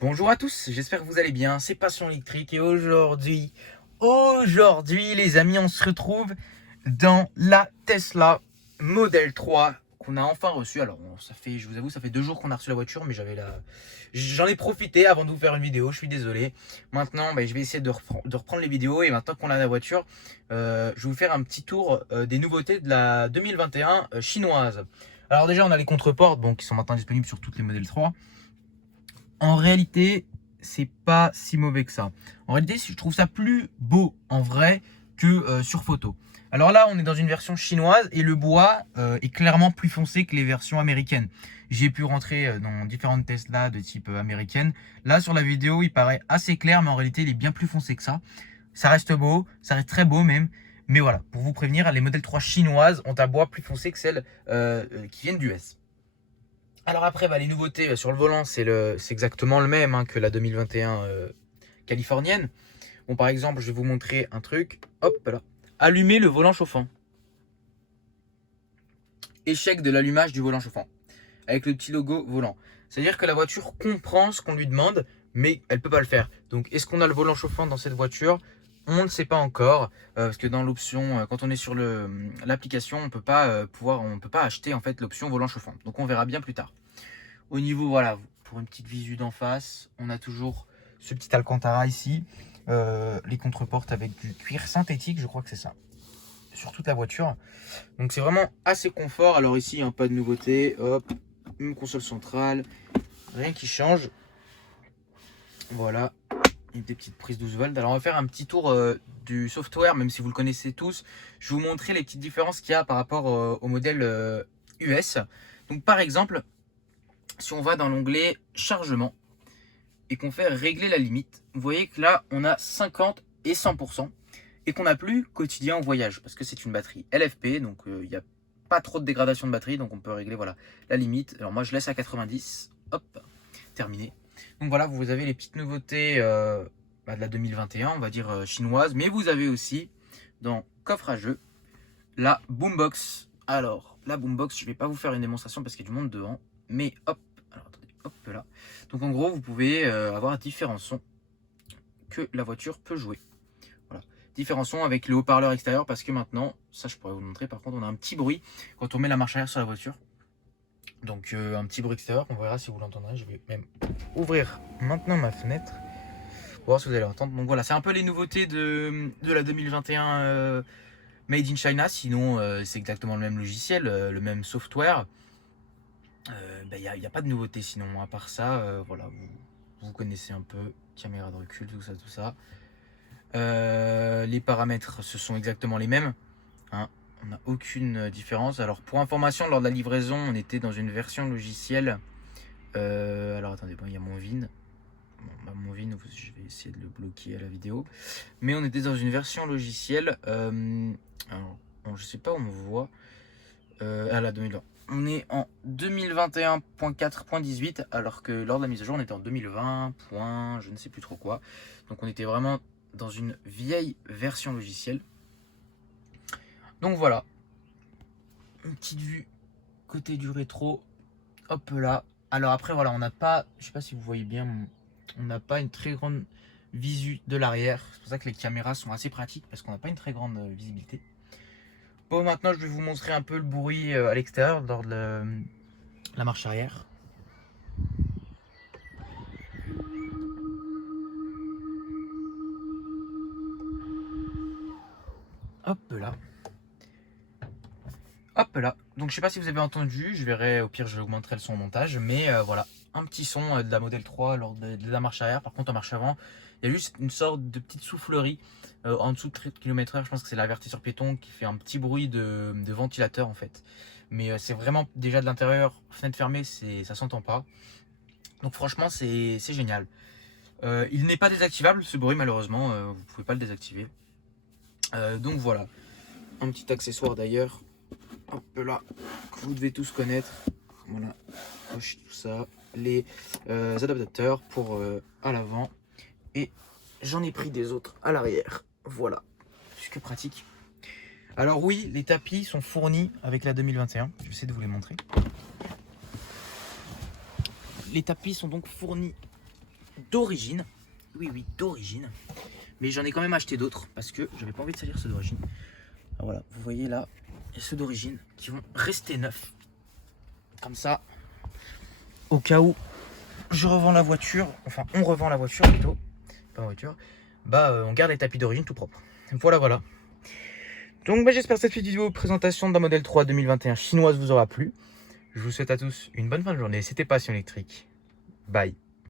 Bonjour à tous, j'espère que vous allez bien, c'est Passion électrique et aujourd'hui les amis, on se retrouve dans la Tesla Model 3 qu'on a enfin reçue. Alors ça fait, je vous avoue, ça fait 2 jours qu'on a reçu la voiture, mais j'en ai profité avant de vous faire une vidéo, je suis désolé. Maintenant, je vais essayer de reprendre les vidéos et maintenant qu'on a la voiture, je vais vous faire un petit tour des nouveautés de la 2021 chinoise. Alors déjà, on a les contreportes qui sont maintenant disponibles sur toutes les Model 3. En réalité, c'est pas si mauvais que ça. En réalité, je trouve ça plus beau en vrai que sur photo. Alors là, on est dans une version chinoise et le bois est clairement plus foncé que les versions américaines. J'ai pu rentrer dans différentes Tesla de type américaine. Là, sur la vidéo, il paraît assez clair, mais en réalité, il est bien plus foncé que ça. Ça reste beau, ça reste très beau même. Mais voilà, pour vous prévenir, les modèles 3 chinoises ont un bois plus foncé que celles qui viennent d'US. Alors après, les nouveautés sur le volant, c'est exactement le même que la 2021 californienne. Bon, par exemple, je vais vous montrer un truc. Hop là. Allumer le volant chauffant. Échec de l'allumage du volant chauffant. Avec le petit logo volant. C'est-à-dire que la voiture comprend ce qu'on lui demande, mais elle ne peut pas le faire. Donc, est-ce qu'on a le volant chauffant dans cette voiture? On ne sait pas encore, parce que dans l'option, quand on est sur l'application, on peut pas acheter en fait l'option volant chauffant. Donc, on verra bien plus tard. Au niveau, voilà, pour une petite visu d'en face, on a toujours ce petit Alcantara ici. Les contreportes avec du cuir synthétique, je crois que c'est ça, sur toute la voiture. Donc c'est vraiment assez confort. Alors ici, pas de nouveauté. Hop, une console centrale, rien qui change. Voilà, des petites prises 12 volts. Alors on va faire un petit tour du software, même si vous le connaissez tous. Je vais vous montrer les petites différences qu'il y a par rapport au modèle US. Donc par exemple, si on va dans l'onglet chargement et qu'on fait régler la limite, vous voyez que là on a 50 et 100% et qu'on n'a plus quotidien en voyage parce que c'est une batterie LFP, donc il n'y a pas trop de dégradation de batterie, donc on peut régler voilà la limite. Alors moi je laisse à 90, hop, terminé. Donc voilà, vous avez les petites nouveautés de la 2021, on va dire chinoise, mais vous avez aussi dans coffre à jeu la boombox. Alors la boombox, je vais pas vous faire une démonstration parce qu'il y a du monde devant, mais hop, alors attendez, hop là. Donc en gros, vous pouvez avoir différents sons que la voiture peut jouer. Voilà. Différents sons avec le haut-parleur extérieur parce que maintenant, ça je pourrais vous le montrer, par contre on a un petit bruit quand on met la marche arrière sur la voiture. Donc un petit bruit extérieur, on verra si vous l'entendrez. Je vais même ouvrir maintenant ma fenêtre pour voir si vous allez l'entendre. Donc voilà, c'est un peu les nouveautés de la 2021 Made in China. Sinon, c'est exactement le même logiciel, le même software. Il n'y a pas de nouveauté sinon, à part ça, voilà, vous connaissez un peu, caméra de recul, tout ça. Les paramètres, ce sont exactement les mêmes, hein, on n'a aucune différence. Alors pour information, lors de la livraison, on était dans une version logicielle, alors attendez, il y a mon VIN, mon VIN, je vais essayer de le bloquer à la vidéo, mais on était dans une version logicielle, alors, bon, je sais pas où on voit, à la 2020. On est en 2021.4.18 alors que lors de la mise à jour on était en 2020. Je ne sais plus trop quoi. Donc on était vraiment dans une vieille version logicielle. Donc voilà. Une petite vue côté du rétro. Hop là. Alors après voilà, on n'a pas, je sais pas si vous voyez bien, on n'a pas une très grande visu de l'arrière. C'est pour ça que les caméras sont assez pratiques parce qu'on n'a pas une très grande visibilité. Bon, maintenant je vais vous montrer un peu le bruit à l'extérieur lors de la marche arrière. Hop là. Hop là. Donc je sais pas si vous avez entendu, je verrai, au pire je augmenterai le son au montage, mais voilà. Un petit son de la Model 3 lors de la marche arrière. Par contre en marche avant, il y a juste une sorte de petite soufflerie en dessous de 30 km/h. Je pense que c'est l'avertisseur piéton qui fait un petit bruit de ventilateur en fait. Mais c'est vraiment déjà de l'intérieur, fenêtre fermée, ça s'entend pas. Donc franchement c'est génial. Il n'est pas désactivable ce bruit malheureusement, vous pouvez pas le désactiver. Donc voilà. Un petit accessoire d'ailleurs. Hop là, que vous devez tous connaître. Voilà, poche, tout ça. Les adaptateurs pour à l'avant. Et j'en ai pris des autres à l'arrière. Voilà, plus que pratique. Alors oui, les tapis sont fournis avec la 2021. Je vais essayer de vous les montrer. Les tapis sont donc fournis d'origine. Oui, oui, d'origine. Mais j'en ai quand même acheté d'autres parce que j'avais pas envie de salir ceux d'origine. Voilà, vous voyez là, il y a ceux d'origine qui vont rester neufs. Comme ça, au cas où je revends la voiture, enfin on revend la voiture plutôt, pas la voiture, on garde les tapis d'origine tout propres. Voilà, voilà. Donc j'espère que cette petite vidéo présentation d'un modèle 3 2021 chinoise vous aura plu. Je vous souhaite à tous une bonne fin de journée. C'était Passion électrique. Bye.